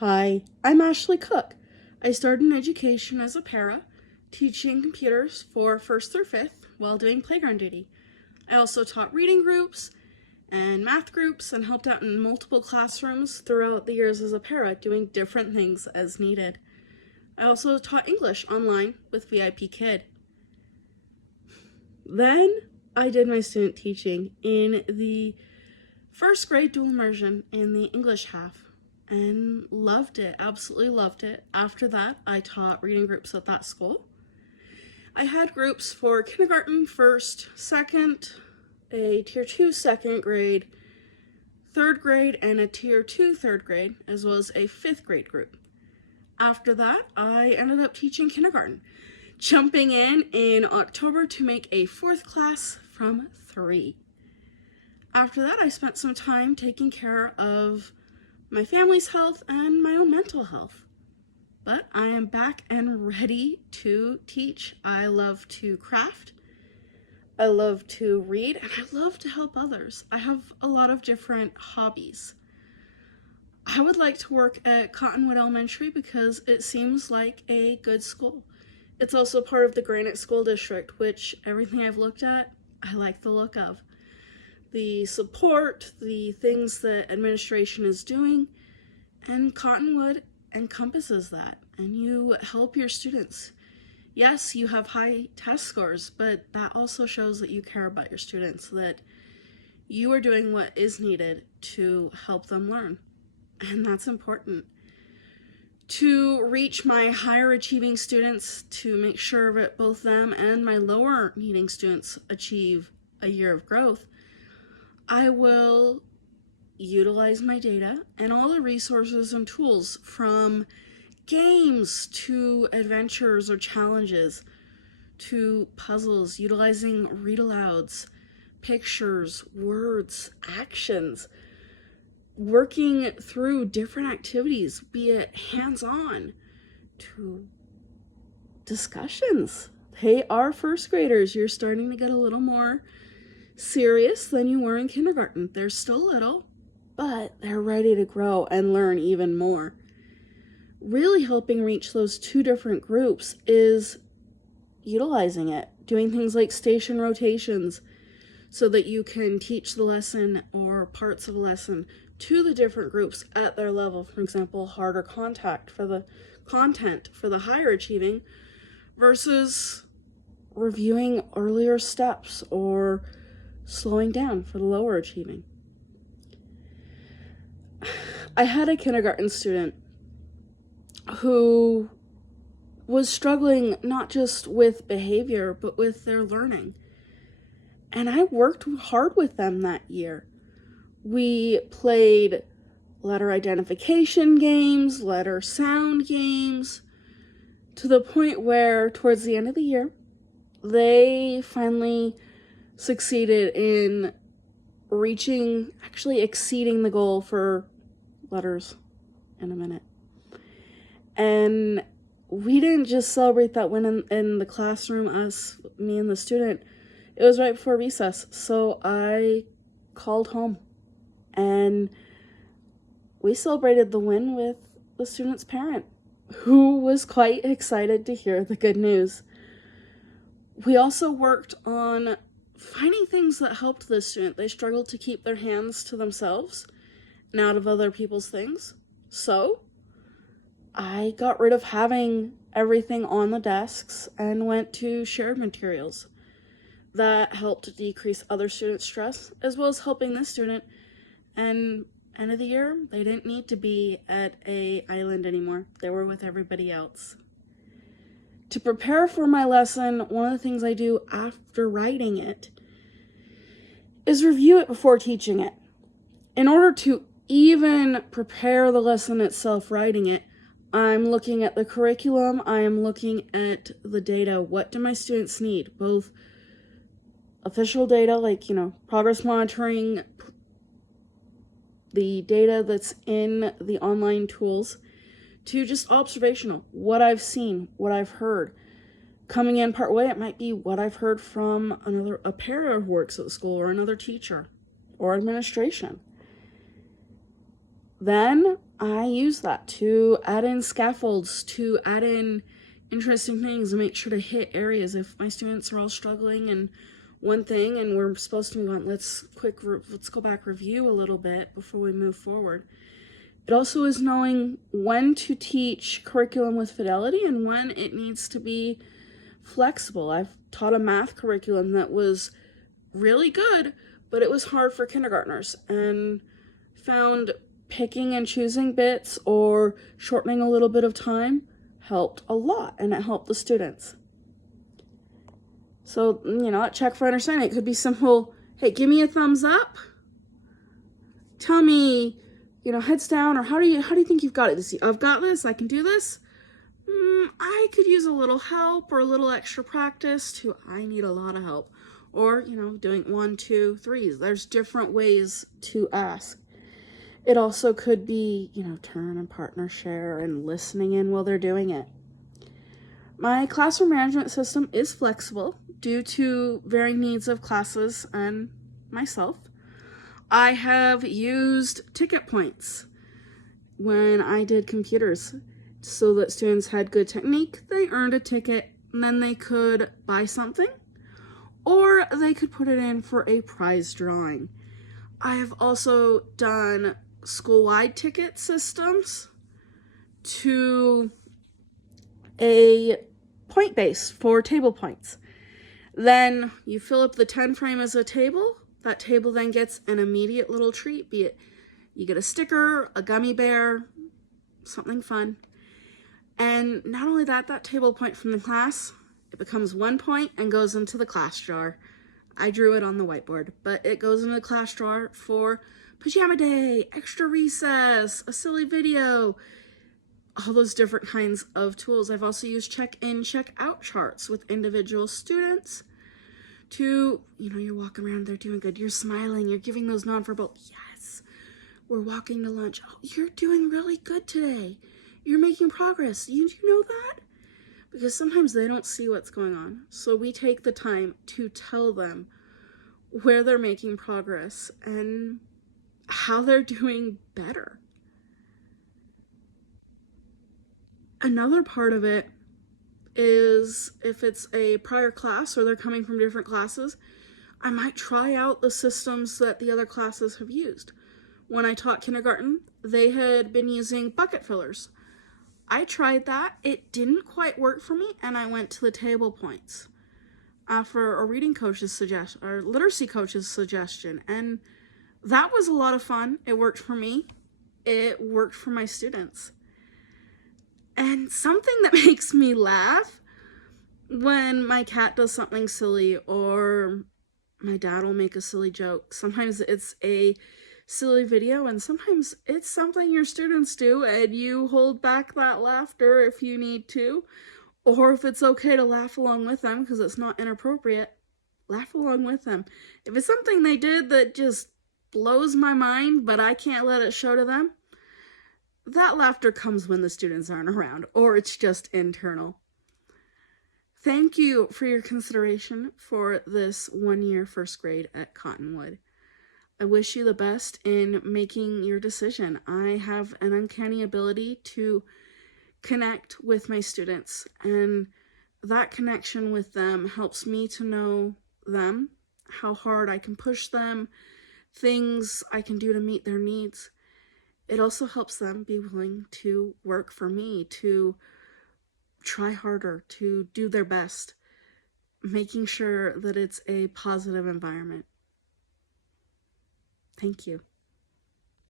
Hi, I'm Ashley Cook. I started in education as a para, teaching computers for 1st through 5th while doing playground duty. I also taught reading groups and math groups and helped out in multiple classrooms throughout the years as a para, doing different things as needed. I also taught English online with VIP Kid. Then I did my student teaching in the 1st grade dual immersion in the English half and loved it, absolutely loved it. After that, I taught reading groups at that school. I had groups for kindergarten, 1st, 2nd, a tier 2 2nd grade, 3rd grade, and a tier 2 3rd grade, as well as a 5th grade group. After that, I ended up teaching kindergarten, jumping in October to make a 4th class from 3. After that, I spent some time taking care of my family's health and my own mental health. But I am back and ready to teach. I love to craft. I love to read, and I love to help others. I have a lot of different hobbies. I would like to work at Cottonwood Elementary because it seems like a good school. It's also part of the Granite School District, which everything I've looked at, I like the look of. The support, the things that administration is doing, and Cottonwood encompasses that, and you help your students. Yes, you have high test scores, but that also shows that you care about your students, that you are doing what is needed to help them learn, and that's important. To reach my higher achieving students, to make sure that both them and my lower needing students achieve a year of growth, I will utilize my data and all the resources and tools, from games to adventures or challenges to puzzles, utilizing read-alouds, pictures, words, actions, working through different activities, be it hands-on to discussions. They are 1st graders. You're starting to get a little more serious than you were in kindergarten. They're still little, but they're ready to grow and learn even more. Really helping reach those 2 different groups is utilizing it, doing things like station rotations so that you can teach the lesson or parts of a lesson to the different groups at their level. For example, harder contact for the content for the higher achieving versus reviewing earlier steps or slowing down for the lower achieving. I had a kindergarten student who was struggling not just with behavior, but with their learning. And I worked hard with them that year. We played letter identification games, letter sound games, to the point where towards the end of the year, they finally succeeded in exceeding the goal for letters in a minute. And we didn't just celebrate that win in the classroom, me and the student. It was right before recess, so I called home and we celebrated the win with the student's parent, who was quite excited to hear the good news. We also worked on finding things that helped this student. They struggled to keep their hands to themselves and out of other people's things. So I got rid of having everything on the desks and went to shared materials. That helped decrease other students' stress, as well as helping this student. And end of the year, they didn't need to be at an island anymore. They were with everybody else. To prepare for my lesson, one of the things I do after writing it is review it before teaching it. In order to even prepare the lesson itself, writing it, I'm looking at the curriculum, I am looking at the data. What do my students need? Both official data, like, progress monitoring, the data that's in the online tools, to just observational, what I've seen, what I've heard. Coming in part way, it might be what I've heard from a para who works at the school, or another teacher, or administration. then I use that to add in scaffolds, to add in interesting things, and make sure to hit areas. If my students are all struggling in one thing and we're supposed to move on, let's go back, review a little bit before we move forward. It also is knowing when to teach curriculum with fidelity and when it needs to be flexible. I've taught a math curriculum that was really good, but it was hard for kindergartners, and found picking and choosing bits or shortening a little bit of time helped a lot, and it helped the students. So, check for understanding. It could be simple. Hey, give me a thumbs up. Tell me, heads down, or how do you think you've got it? I've got this. I can do this. I could use a little help or a little extra practice too. I need a lot of help. Or, doing 1, 2, 3s. There's different ways to ask. It also could be, turn and partner share and listening in while they're doing it. My classroom management system is flexible due to varying needs of classes and myself. I have used ticket points when I did computers so that students had good technique. They earned a ticket and then they could buy something, or they could put it in for a prize drawing. I have also done school-wide ticket systems to a point base for table points. Then you fill up the 10 frame as a table. That table then gets an immediate little treat, be it you get a sticker, a gummy bear, something fun. And not only that, that table point from the class, it becomes 1 point and goes into the class jar. I drew it on the whiteboard, but it goes into the class jar for pajama day, extra recess, a silly video, all those different kinds of tools. I've also used check-in, check-out charts with individual students to, you're walking around, they're doing good, you're smiling, you're giving those nonverbal, yes, we're walking to lunch, oh, you're doing really good today, you're making progress, you know that? Because sometimes they don't see what's going on. So we take the time to tell them where they're making progress and how they're doing better. Another part of it is if it's a prior class or they're coming from different classes, I might try out the systems that the other classes have used. When I taught kindergarten, they had been using bucket fillers. I tried that. It didn't quite work for me, and I went to the table points for a reading coach's suggestion or literacy coach's suggestion, and that was a lot of fun. It worked for me. It worked for my students. And something that makes me laugh when my cat does something silly or my dad will make a silly joke. Sometimes it's a silly video and sometimes it's something your students do and you hold back that laughter if you need to, or if it's okay to laugh along with them because it's not inappropriate, laugh along with them. If it's something they did that just blows my mind but I can't let it show to them, that laughter comes when the students aren't around, or it's just internal. Thank you for your consideration for this 1 year first grade at Cottonwood. I wish you the best in making your decision. I have an uncanny ability to connect with my students, and that connection with them helps me to know them, how hard I can push them, things I can do to meet their needs. It also helps them be willing to work for me, to try harder, to do their best, making sure that it's a positive environment. Thank you.